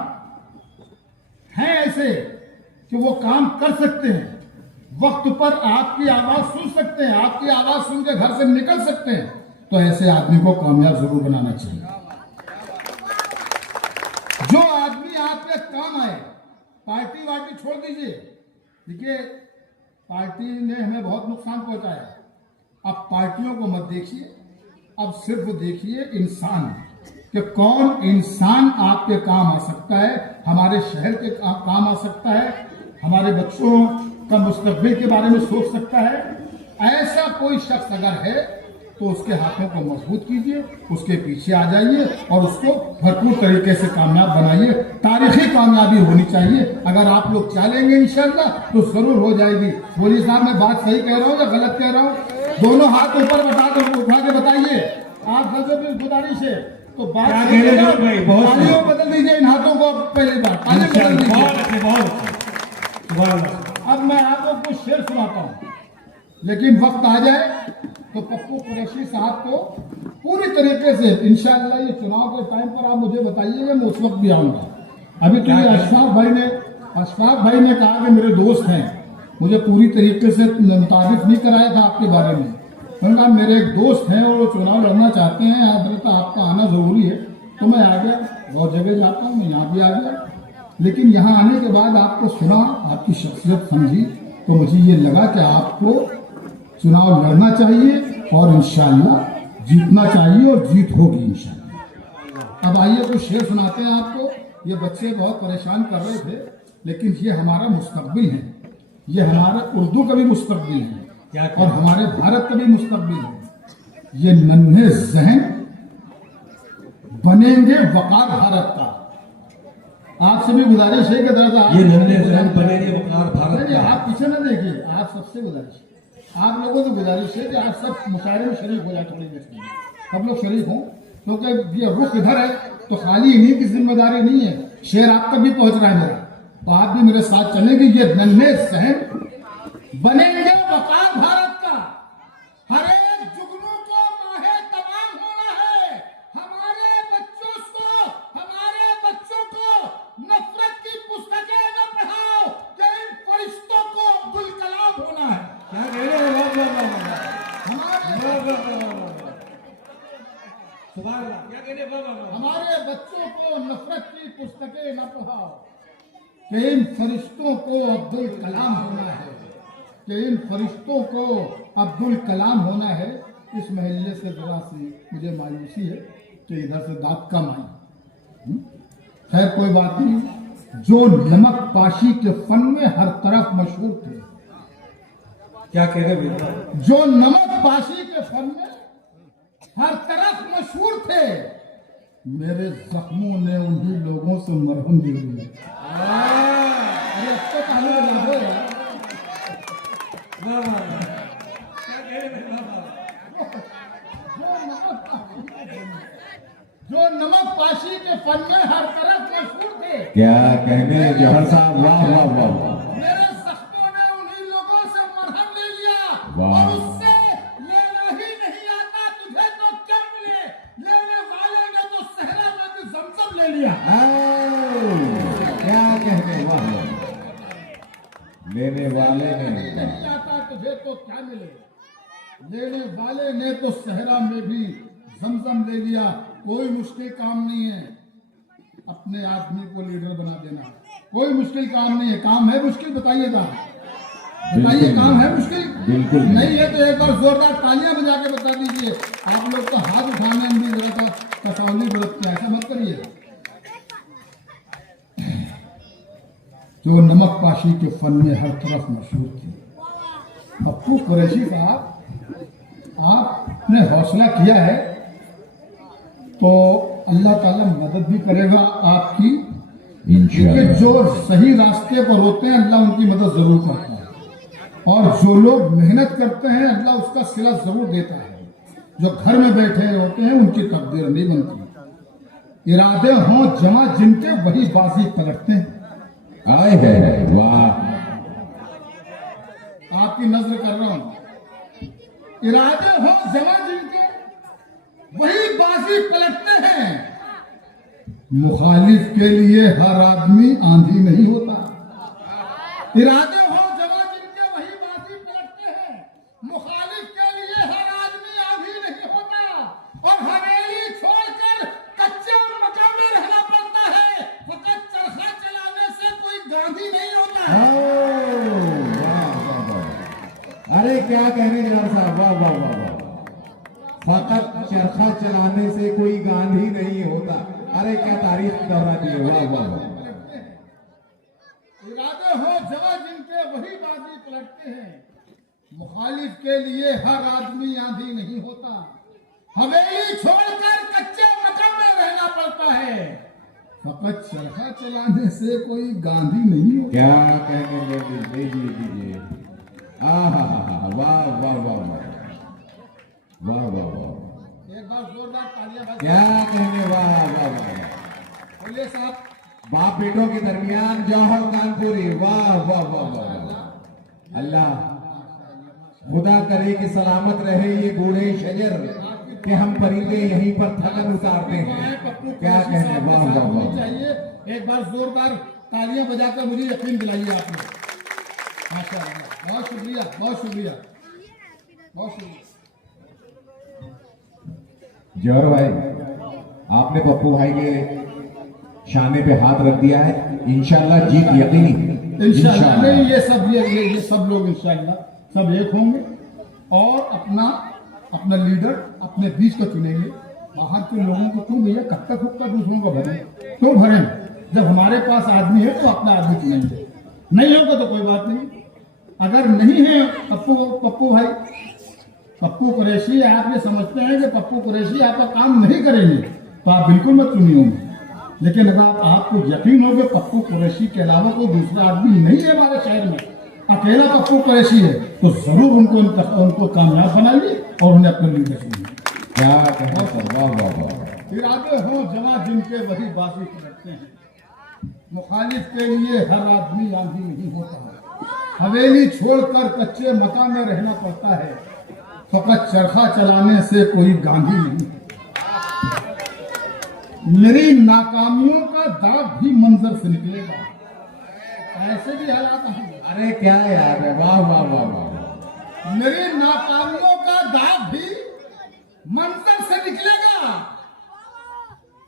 हैं ऐसे कि वो काम कर सकते हैं, वक्त पर आपकी आवाज सुन सकते हैं, आपकी आवाज सुन के घर से निकल सकते हैं, तो ऐसे आदमी को कामयाब जरूर बनाना चाहिए। जो आदमी आपके काम आए, पार्टी वार्टी छोड़ दीजिए। देखिए, पार्टी ने हमें बहुत नुकसान पहुंचाया। अब पार्टियों को मत देखिए, अब सिर्फ देखिए इंसान, कि कौन इंसान आपके काम आ सकता है, हमारे शहर के काम आ सकता है, हमारे बच्चों का मुस्तकबिल के बारे में सोच सकता है। ऐसा कोई शख्स अगर है तो उसके हाथों को मजबूत कीजिए, उसके पीछे आ जाइए और उसको भरपूर तरीके से कामयाब बनाइए। तारीखी कामयाबी होनी चाहिए। अगर आप लोग चालेंगे इंशाल्लाह तो जरूर हो जाएगी। बोलिए साहब, मैं बात सही कह रहा हूँ या गलत कह रहा हूँ? दोनों हाथ ऊपर उठा के बताइए। आप सबसे गुजारिश है तो बात तालियों बदल दीजिए इन हाथों को। पहली बार तालियों बदल दीजिए। अब मैं आपको कुछ शेर सुनाता हूँ, लेकिन वक्त आ जाए तो पप्पू कुरैशी साहब को पूरी तरीके से इंशाअल्लाह ये चुनाव के टाइम पर आप मुझे बताइएगा, मैं उस वक्त भी आऊंगा। अभी तो ये अशफाक भाई ने कहा कि मेरे दोस्त हैं, मुझे पूरी तरीके से मुतारिफ नहीं कराया था आपके बारे में। मैंने कहा मेरे एक दोस्त हैं और वो चुनाव लड़ना चाहते हैं, आपका आना जरूरी है। तो मैं आ गया, बहुत जगह जाता हूँ, मैं यहाँ भी आ गया। लेकिन यहाँ आने के बाद आपको सुना, आपकी शख्सियत समझी, तो मुझे ये लगा कि आपको चुनाव लड़ना चाहिए और इंशाअल्लाह जीतना चाहिए और जीत होगी इंशाअल्लाह। अब आइए कुछ शेर सुनाते हैं आपको। ये बच्चे बहुत परेशान कर रहे थे, लेकिन ये हमारा मुस्तकबिल है, ये हमारा उर्दू का भी मुस्तकबिल है और हमारे भारत का भी मुस्तकबिल है। ये नन्हे जहन बनेंगे वकार भारत का। आपसे भी गुजारिश है कि दरअसल ये नन्हे जहन बनेंगे वकार भारत का। आप पीछे न देखिए, आप सबसे गुजारिश, आप लोगों से गुजारिश है कि आप सब मुशायरे में शरीक हो जाए थोड़ी देर के लिए, सब लोग शरीक हों, क्योंकि ये रुख इधर है तो खाली इन्हीं की जिम्मेदारी नहीं है, शेर आप तक भी पहुंच रहा है मेरा, तो आप भी मेरे साथ चलेंगे। ये नन्हे सहन बनेंगे वकार भारत का, हर एक जुगनू को माहे तमाम होना है। हमारे बच्चों को नफरत की पुस्तकें न पढ़ाओ, कि इन फरिश्तों को अब्दुल कलाम होना है। हमारे बच्चों को नफरत की पुस्तकें न पढ़ाओ, कि इन फरिश्तों को अब्दुल कलाम होना है, कि इन फरिश्तों को अब्दुल कलाम होना है। इस महल्ले से जरा सी मुझे मायूसी है कि इधर से दांत कम आई। खैर कोई बात नहीं। जो नमक पाशी के फन में हर तरफ मशहूर थे, क्या कह रहे हैं? जो नमक पाशी के फन में हर तरफ मशहूर थे, मेरे जख्मों ने उन्हीं लोगों से मरहम ले लिया। अरे अब तो कहानी बजा दो यार। जो नमक पाशी के फन में हर तरफ मशहूर थे, क्या कहने जौहर साहब, वाह वाह वाह वाह। मेरे जख्मों ने उन्हीं लोगों से मरहम ले लिया। वाह। और उससे लेना ही नहीं आता तुझे तो क्या मिले, लेने वाले ने तो सहरा में जमजम ले लिया। क्या कहने, वाह। लेने वाले ने नहीं आता तुझे तो क्या मिले, लेने वाले ने तो सहरा में भी जमजम ले लिया। कोई मुश्किल काम नहीं है अपने आदमी को लीडर बना देना, कोई मुश्किल काम नहीं है। काम है मुश्किल? बताइएगा, बताइए काम है मुश्किल? बिल्कुल नहीं है तो एक बार जोरदार तालियां बजा के बता दीजिए। आप लोग तो हाथ उठाने में भी जरा कसौली बरतते हैं, ऐसा मत करिए। जो नमक पाशी के फन में हर तरफ मशहूर थे, पप्पू कुरैशी साहब, आपने हौसला किया है तो अल्लाह ताला मदद भी करेगा आपकी, क्योंकि जो सही रास्ते पर होते हैं अल्लाह उनकी मदद जरूर करता है, और जो लोग मेहनत करते हैं अल्लाह उसका सिला जरूर देता है। जो घर में बैठे होते हैं उनकी तकदीर नहीं बनती। इरादे हों जमा जिनके वही बाजी पलटते हैं। आए है, वाह। आपकी नजर कर रहा हूं। इरादे हों जमा जिनके वही बाजी पलटते हैं। मुखालिफ के लिए हर आदमी आंधी नहीं होता। इरादे हो जमा जिनके वही बाजी क्या कहने जा रहा साहब, वाह वाह वाह वाह। फकत चरखा चलाने से कोई गांधी नहीं होता। अरे क्या तारीफ दोहरा दी है, वाह वाह वाह। इरादे हो जवा जिनके वही बाजी पलटते हैं। मुखालिफ के लिए हर आदमी आंधी नहीं होता। हवेली छोड़कर कच्चे मकान में रहना पड़ता है। फकत चरखा चलाने से कोई गांधी नहीं होता। क्या कहने लगे, दीजिए दीजिए। आहा वाह वाह वाह वाह वाह वाह वाह। एक बार जोरदार तालियां बजाएं। क्या कहने, वाह वाह वाह। बोलिए साहब, बाप बेटों के दरमियान जौहर कानपुरी, वाह वाह वाह वाह। अल्लाह खुदा करे कि सलामत रहे ये बूढ़े शजर कि हम परिंदे यहीं पर थकन उतारते हैं। क्या कहने, वाह वाह वाह। चाहिए एक बार जोरदार तालियां बजाकर मुझे यकीन दिलाइए आपने। माशाअल्लाह, बहुत शुक्रिया बहुत शुक्रिया बहुत शुक्रिया। जौहर भाई, आपने पप्पू भाई के शाने पे हाथ रख दिया है। इंशाल्लाह जीत यकीनी। इंशाल्लाह नहीं, ये सब लोग इंशाल्लाह सब एक होंगे और अपना लीडर अपने बीच को चुनेंगे। बाहर के लोगों को क्यों भैया कट्टा फुक्का दूसरों को भरें, क्यों भरें? जब हमारे पास आदमी है तो अपना आदमी चुनेंगे। नहीं होगा तो कोई बात नहीं। अगर नहीं है पप्पू भाई, पप्पू कुरैशी, आप ये समझते हैं कि पप्पू कुरैशी आपका काम नहीं करेंगे तो आप बिल्कुल मत चुनिए। लेकिन अगर आपको यकीन हो कि पप्पू कुरैशी के अलावा कोई दूसरा आदमी नहीं है हमारे शहर में, अकेला पप्पू कुरैशी है, तो जरूर उनको कामयाब बनाइए और उन्हें अपने लीडर चुनिए। क्या कहना सर, वाह वाह वाह। इरादे हो जवा जिनके वही बाजी पलटते हैं। मुखालिफ के लिए हर आदमी आंधी नहीं होता। हवेली छोड़कर कच्चे मकान में रहना पड़ता है। फकत चरखा चलाने से कोई गांधी नहीं। मेरी नाकामियों का दाग भी मंजर से निकलेगा। ऐसे भी हालात हैं। अरे क्या यार है, वाह वाह वाह वाह। मेरी नाकामियों का दाग भी मंजर से निकलेगा।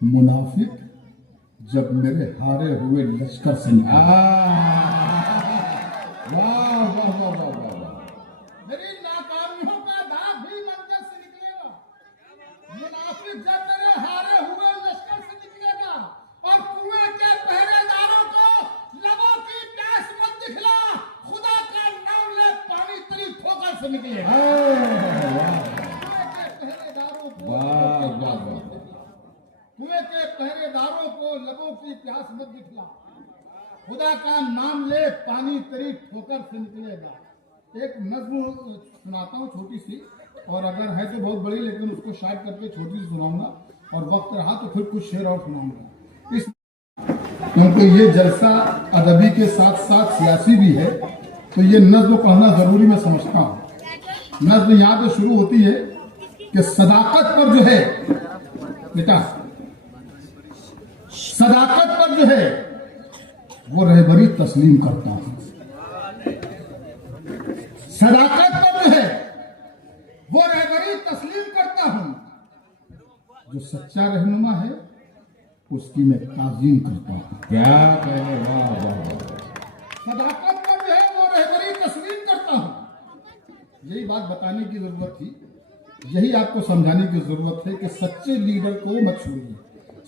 मुनाफिक जब मेरे हारे हुए लश्कर से वाह वाह वाह वाह वाह। मेरी नाकामियों का दाग भी मंजर से निकलेगा। मुनाफिक जब मेरे हारे हुए लश्कर से निकलेगा और कुएं के पहरेदारों को लबों की प्यास मत दिखला, खुदा का नाम ले पानी तेरी ठोकर से निकलेगा। वाह वाह वाह। कुएं के पहरेदारों को लबों की प्यास मत दिखला, खुदा का नाम ले पानी तेरी ठोकर से निकलेगा। एक नज्म सुनाता हूँ छोटी सी, और अगर है तो बहुत बड़ी, लेकिन उसको शायद करके छोटी सी सुनाऊंगा और वक्त रहा तो फिर कुछ शेर और सुनाऊंगा। इस क्योंकि ये जलसा अदबी के साथ साथ सियासी भी है, तो ये नज्म पढ़ना जरूरी मैं समझता हूँ। नज्म यहाँ से शुरू होती है कि सदाकत पर जो है बेटा, सदाकत पर जो है वो रहबरी तस्लीम करता हूं। सदाकत पर जो है वो रहबरी तस्लीम करता हूं। जो सच्चा रहनुमा है उसकी मैं ताजीम करता हूं। क्या कहने, वाह वाह वाह। सदाकत पर जो है वो रहबरी तस्लीम करता हूं। यही बात बताने की जरूरत थी, यही आपको समझाने की जरूरत है कि सच्चे लीडर को मत छोड़िए,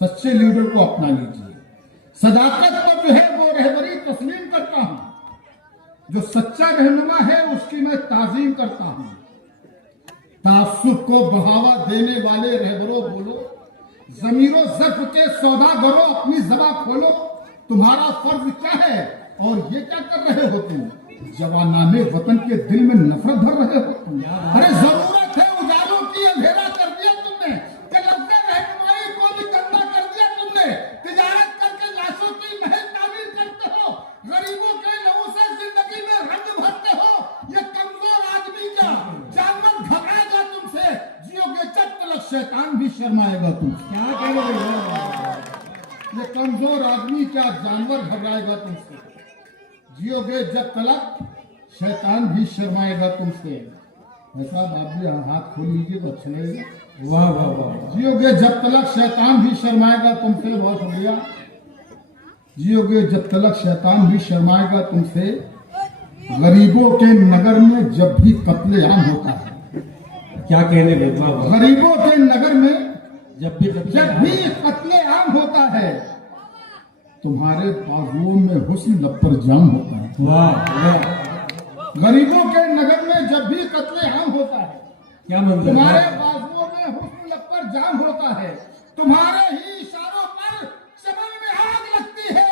सच्चे लीडर को अपना लीजिए। सदाकत पर जो है वो रहबरी तस्लीम करता हूं। जो सच्चा रहनुमा है उसकी मैं ताजीम करता हूं। तासुब को बढ़ावा देने वाले रहबरों बोलो, जमीरों ज़र्फ के सौदागरों अपनी ज़बां खोलो। तुम्हारा फर्ज क्या है और ये क्या कर रहे हो तुम? जवानाने वतन के दिल में नफरत भर रहे हो तुम। अरे जरूरत है उजालों की, अंधेरा कर दिया तुमने। लफ्ज़े रहनुमाई को भी गंदा कर दिया तुमने। तिजारत करके लाशों की महल तामीर करते हो, गरीबों के लहू से जिंदगी में रंग भरते हो। ये कमजोर आदमी क्या जानवर घबराएगा तुमसे? जियोगे जब तक शैतान भी शर्माएगा तुमसे। क्या कहोगे? ये कमजोर आदमी क्या जानवर घबराएगा तुमसे? जियोगे जब तलक शैतान भी शर्माएगा तुमसे। ऐसा आप भी हाथ खोल लीजिए तो अच्छा लगेगा। वाह वाह वाह। जियोगे जब तलक शैतान भी शर्माएगा तुमसे। बहुत शुक्रिया। जियोगे जब तलक शैतान भी शर्माएगा तुमसे। गरीबों के नगर में जब भी कत्लेआम होता है, क्या कहने लगे वाह गरीबों के नगर में जब भी जब भी कत्लेआम होता है, तुम्हारे बाजुओं में हुस्न लब पर जाम होता है। वाह गरीबों के नगर में जब भी कत्लेआम होता है, क्या मंजर तुम्हारे बाजुओं में हुस्न लब पर जाम होता है। तुम्हारे ही इशारों पर चमन में आग लगती है,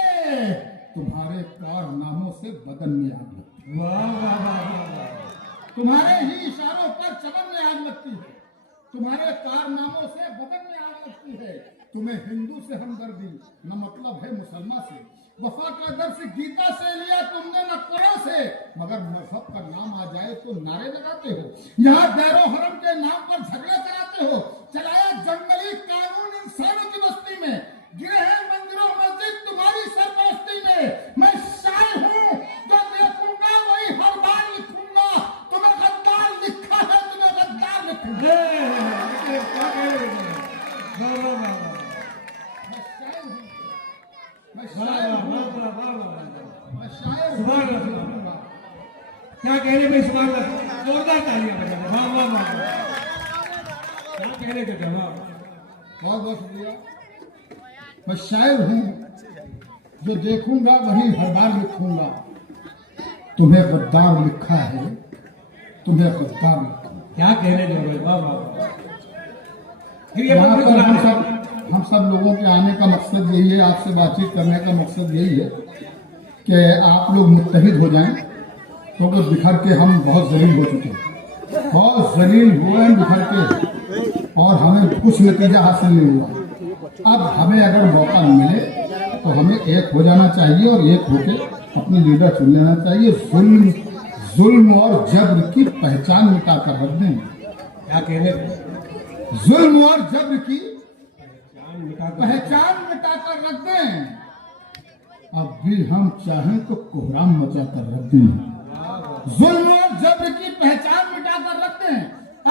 तुम्हारे कारनामों से बदन में आग लगती है। वाह वाह वाह तुम्हारे ही इशारों पर चमन में आग लगती है, तुम्हारे कारनामों से बदन में आग लगती है। तुम्हें हिंदू से हमदर्दी न मतलब है मुसलमान से, वफा का दर्श गीता से लिया तुमने न कुरान से, मगर मजहब का नाम आ जाए तो नारे लगाते हो। यहाँ दैरो हरम के नाम पर झगड़े कराते हो। चलाया जंगली कानून इंसानों की बस्ती में, गिरे हैं मंदिरों मस्जिद तुम्हारी सरपरस्ती में। मैं शायर हूँ जो देखूंगा वही हर बार लिखूंगा, तुम्हें गद्दार लिखा है, तुम्हें गद्दार लिखूंगा। क्या कहने में सुभान अल्लाह, जोरदार तालियां बजाते। वाह वाह वाह क्या कहने के जवाब। बहुत बहुत शुक्रिया। मैं शायर हूँ जो देखूंगा वही हर बार लिखूंगा, तुम्हें गद्दार लिखा है, तुम्हें गद्दार लिखा। क्या कहने जो वाह वाह। यहाँ पर हम सब लोगों के आने का मकसद यही है, आपसे बातचीत करने का मकसद यही है कि आप लोग मुत्तहिद हो जाएं, क्योंकि बिखर के हम बहुत जलील हो चुके हैं, बहुत जलील हुए हैं बिखर के, और हमें कुछ नतीजा हासिल नहीं हुआ। अब हमें अगर मौका मिले तो हमें एक हो जाना चाहिए और एक होके अपने लीडर चुन लेना चाहिए। जुल्म और जब्र की पहचान मिटा कर रख दें। क्या कहने, जुल्म और जब्र की पहचान मिटा कर रख दें। अब भी हम चाहें तो कोहराम मचा कर रख दें। जुल्म और जब्र की पहचान मिटा कर रख दें।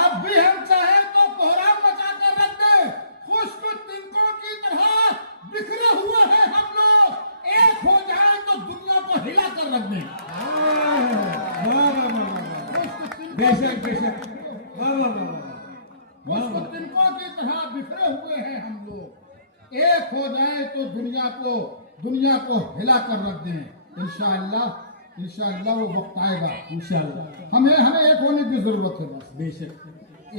अब भी हम चाहें तो कोहराम मचा कर रख दें। खुश्क तिनकों की तरह बिखरे हुए हैं हम लोग, एक हो जाए तो दुनिया को हिला कर रख दें। बेशक बेशक वाह वाह वाह। खुश्क तिनकों की तरह बिखरे हुए हैं हम लोग, एक हो जाए तो दुनिया को हिला कर रख दें। इंशाअल्लाह वो वक्त आएगा। इंशाअल्लाह हमें एक होने की जरूरत है बस। बेशक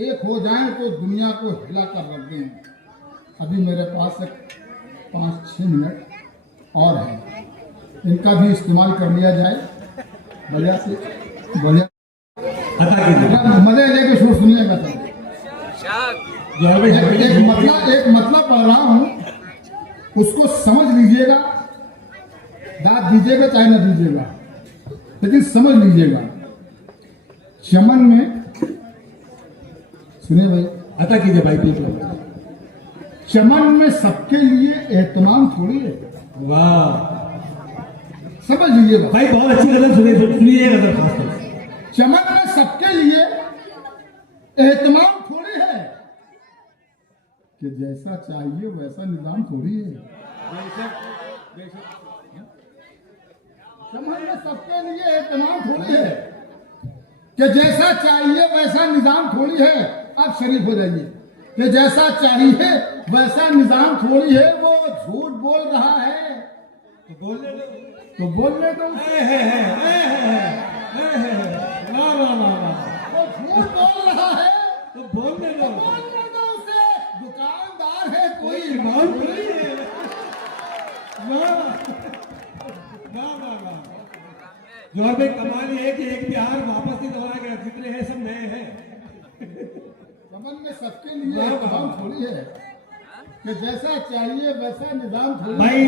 एक हो जाए तो दुनिया को हिला कर रख दें। अभी मेरे पास 5-6 मिनट और है, इनका भी इस्तेमाल कर लिया जाए बढ़िया से बढ़िया। मजे लेके शुरू सुनिएगा। एक मतलब पढ़ रहा हूँ, उसको समझ लीजिएगा, दाद दीजिएगा चाहे ना दीजिएगा, लेकिन समझ लीजिएगा। चमन में, सुनिए भाई, अता कीजिए भाई प्लीज। चमन में सबके लिए एहतमाम थोड़ी है। वाह समझ लीजिएगा भाई, बहुत अच्छी गजल सुनिए गजल खासकर। चमन में सबके लिए एहतमाम थोड़ी है, कि जैसा चाहिए वैसा निजाम थोड़ी है। चमन में सबके लिए एहतमाम थोड़ी है, कि जैसा चाहिए वैसा निजाम थोड़ी है। आप शरीफ हो जाइए कि जैसा चाहिए वैसा निजाम थोड़ी है। वो झूठ बोल रहा है तो बोलने दो। वो झूठ बोल रहा है तो बोलने दो उसे। दुकानदार है कोई, इमाम थोड़ी है। जो भाई कमाल ये है कि एक बिहार वापस नहीं दोहरा गया, जितने हैं सब नए हैं। चमन में सबके लिए निजाम थोड़ी है, कि जैसा चाहिए वैसा निजाम थोड़ी। भाई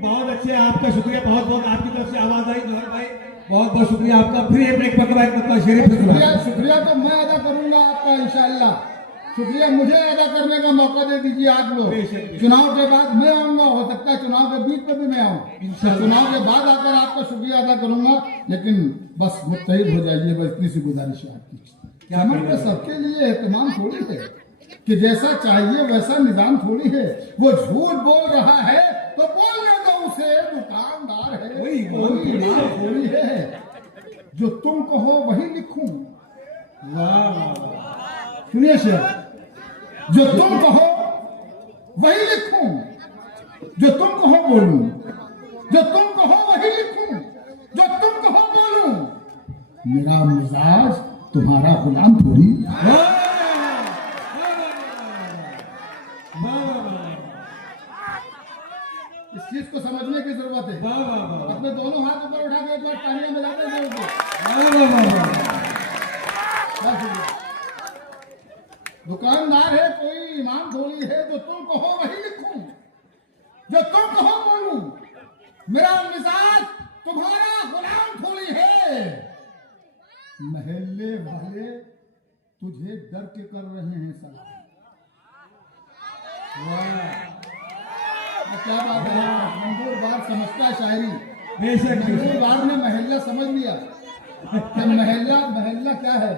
बहुत अच्छे, आपका शुक्रिया बहुत बहुत। आपकी तरफ से आवाज आई जोहर भाई, बहुत बहुत शुक्रिया आपका। फिर एक ब्रेक पकड़ा एक मतलब शरीफ शुक्रिया तो मैं अदा करूंगा आपका इंशाअल्लाह। शुक्रिया मुझे अदा करने का मौका दे दीजिए आप लोग। चुनाव के बाद मैं आऊंगा, हो सकता है चुनाव के बीच में भी मैं आऊँ। चुनाव के बाद आकर आपका शुक्रिया अदा करूंगा, लेकिन बस मुत्तहिद हो जाइए, बस इतनी सी गुजारिश है आपकी। चमन में सबके लिए एहतमाम थोड़ी है, कि जैसा चाहिए वैसा निजाम थोड़ी है। वो झूठ बोल रहा है तो बोलने दो उसे। दुकानदार है कोई इमाम थोड़ी है। जो तुम कहो वही लिखूं। वाह वाह वाह, सुनिए शेर, जो तुम कहो वही लिखूं, जो तुम कहो बोलूं, जो तुम कहो वही लिखूं, जो तुम कहो बोलूं। मेरा मिजाज तुम्हारा गुलाम थोड़ी। इस चीज को समझने की जरूरत है। अपने दोनों हाथ ऊपर उठा के एक बार तालियां बजाते हैं। दुकानदार है कोई ईमान थोड़ी है, जो तुम कहो वही लिखूं, जो तुम कहो बोलूं। मेरा मिजाज तुम्हारा गुलाम थोड़ी है। महल्ले वाले तुझे डर के कर रहे हैं सलाम। क्या बात है, मंगूर बार समझता है शायरी। मंगूर बार ने महल्ला समझ लिया कि महल्ला क्या है।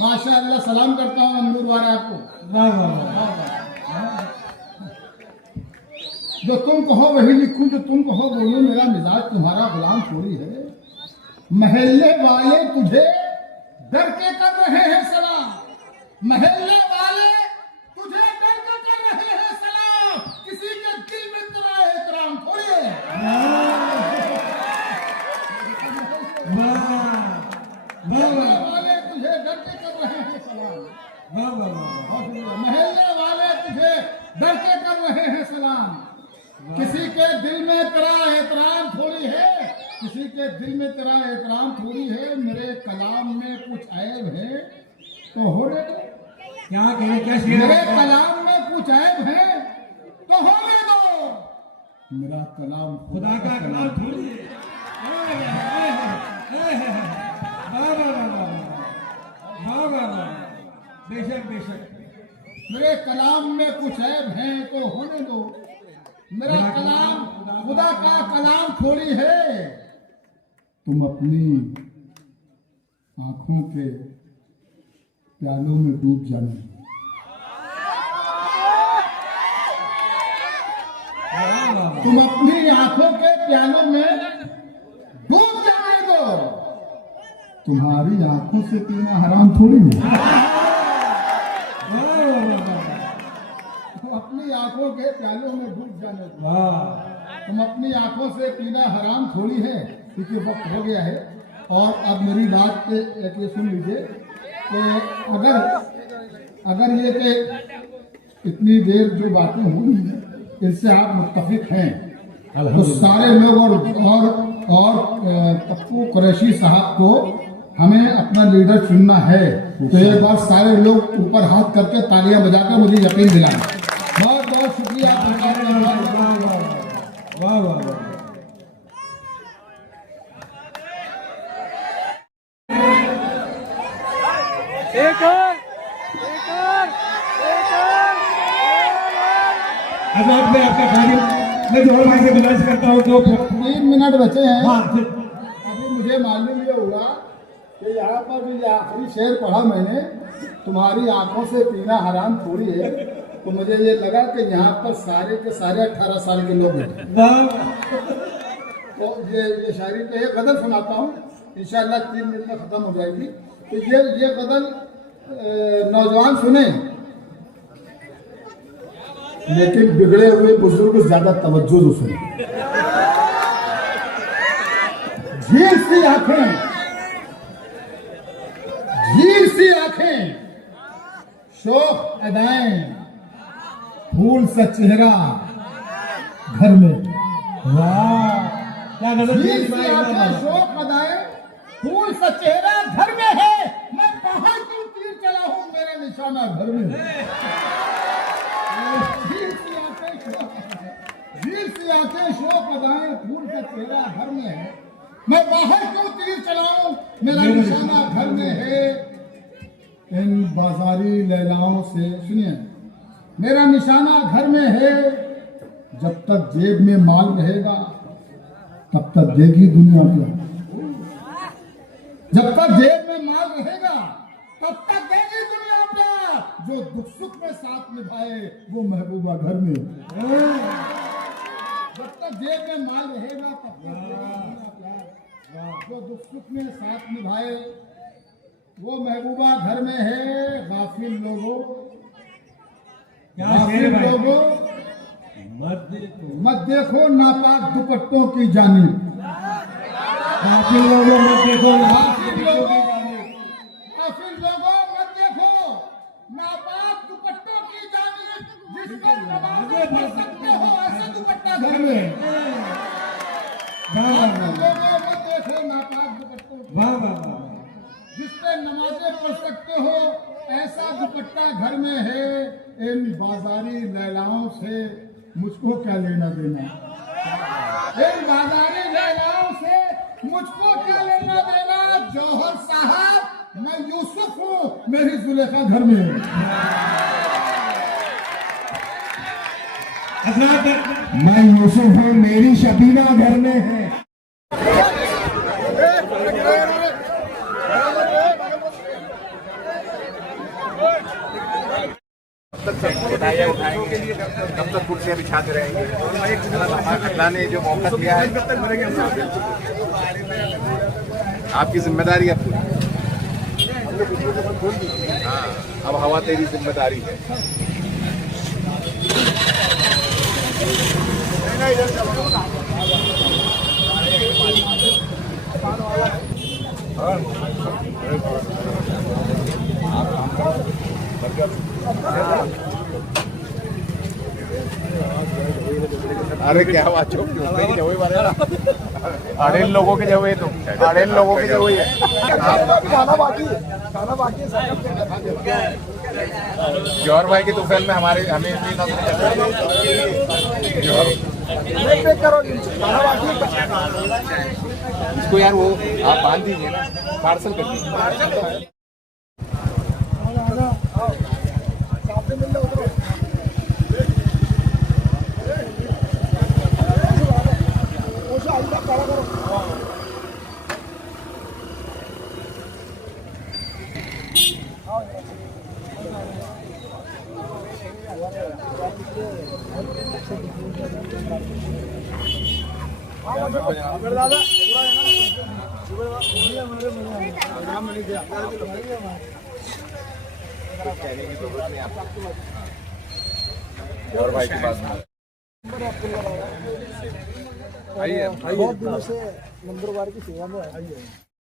माशाअल्लाह, सलाम करता हूँ मंगूर बार आपको। जो तुम कहो वही लिखूं, जो तुम कहो बोलूं। मेरा मिजाज तुम्हारा गुलाम थोड़ी है। महल्ले वाले तुझे डर के कर रहे हैं सलाम। महल्ले वाले तुझे डर के कर रहे हैं सलाम। किसी के दिल में तेरा एहतराम थोड़ी है। महल्ले वाले तुझे डर के कर रहे हैं सलाम। महल्ले वाले तुझे डर के कर रहे हैं सलाम। किसी के दिल में तेरा एहतराम थोड़ी है, किसी के दिल में तेरा एहतराम थोड़ी है। मेरे कलाम में कुछ ऐब है तो होने दो। क्या मेरे कलाम में कुछ ऐब है तो होने दो। मेरा कलाम खुदा का कलाम थोड़ी है। बेशक बेशक, मेरे कलाम में कुछ ऐब है तो होने दो। मेरा कलाम खुदा का कलाम थोड़ी है। तुम अपनी आंखों के प्यालों में डूब जाने दो। तुम अपनी आंखों के प्यालों में डूब जाने दो। तुम्हारी आंखों से पीना हराम थोड़ी है। अपनी आंखों के प्यालों में डूब जाने दो। तुम अपनी आंखों से पीना हराम थोड़ी है। क्योंकि वक्त हो गया है और अब मेरी बात एक ये सुन लीजिए कि अगर ये कि इतनी देर जो बातें हुई इनसे आप मुत्तफिक हैं तो सारे लोग और पप्पू कुरैशी साहब को हमें अपना लीडर चुनना है। तो एक बार सारे लोग ऊपर हाथ करके तालियां बजाकर मुझे यकीन दिलाएं। बहुत बहुत शुक्रिया। वाह वाह वाह। आजाद में आपका खाली मैं जोहर भाई से गुजारिश करता हूँ तो 3 मिनट बचे हैं। हाँ, अभी मुझे मालूम ये हुआ कि यहाँ पर भी आखिरी शेर पढ़ा मैंने, तुम्हारी आंखों से पीना हराम थोड़ी है। तो मुझे ये लगा कि यहाँ पर सारे के सारे 18 साल के लोग हैं। तो ये शायरी तो एक गजल सुनाता हूँ, इंशाअल्लाह 3 मिनट में खत्म हो जाएगी। तो ये गजल नौजवान सुने, लेकिन बिगड़े हुए बुजुर्ग ज्यादा तवज्जो से सुने। झील सी आंखें, झील सी आंखें, शौक अदाएं, फूल सा चेहरा घर में। वाह क्या गजल। झील सी आंखें, शौक अदाएं, फूल सा चेहरा घर में है। मैं कहाँ क्यों तीर चला हूँ, मेरा निशाना घर में। झील सी आंखें, शौक अदाएं, फूल का चेहरा घर में है। मैं बाहर क्यों तीर चलाऊं, मेरा निशाना घर में है। इन बाजारी लैलाओं से, सुनिए, मेरा निशाना घर में है। जब तक जेब में माल रहेगा तब तक देगी दुनिया प्यार। जब तक जेब में माल रहेगा तब तक देगी दुनिया प्यार। जो दुख सुख में साथ निभाए वो महबूबा घर में। जब तक जेब में माल रहेगा तब तक देगी दुनिया प्यार। जो दुख सुख में साथ निभाए, वो महबूबा घर में है। गाफिल लोगों मत देखो नापाक दुपट्टों की जानिब। गाफिल लोगों मत देखो नापाक दुपट्टों की जानिब। जिस पर नमाज़ें पढ़ सकते हो ऐसे दुपट्टा घर में। लोगों मत देखो नापाक दुपट्टों की, जिस पे नमाजें पढ़ सकते हो ऐसा दुपट्टा घर में है। इन बाजारी लैलाओं से मुझको क्या लेना देना, इन बाजारी लैलाओं से मुझको क्या लेना देना। जौहर साहब मैं यूसुफ हूँ, मेरी जुलेखा घर में है। मैं यूसुफ हूँ, मेरी शबीना घर में है। बधाइयाँ उठाएंगे, कब तक कुर्सियाँ बिछाते रहेंगे। अल्लाह ने जो मौका दिया है, आपकी जिम्मेदारी है पूरी। हाँ, अब हवा तेरी जिम्मेदारी है। अरे क्या बात चुप अड़ेल लोगों के जब तो अड़ेल लोगों के जब खाना बाकी जौहर भाई की तुफैल में हमें इसको यार वो आप बांध दीजिए ना, पार्सल कर दीजिए। और भाई के पास बहुत दिनों से नंदुरबार की सेवा में आई है।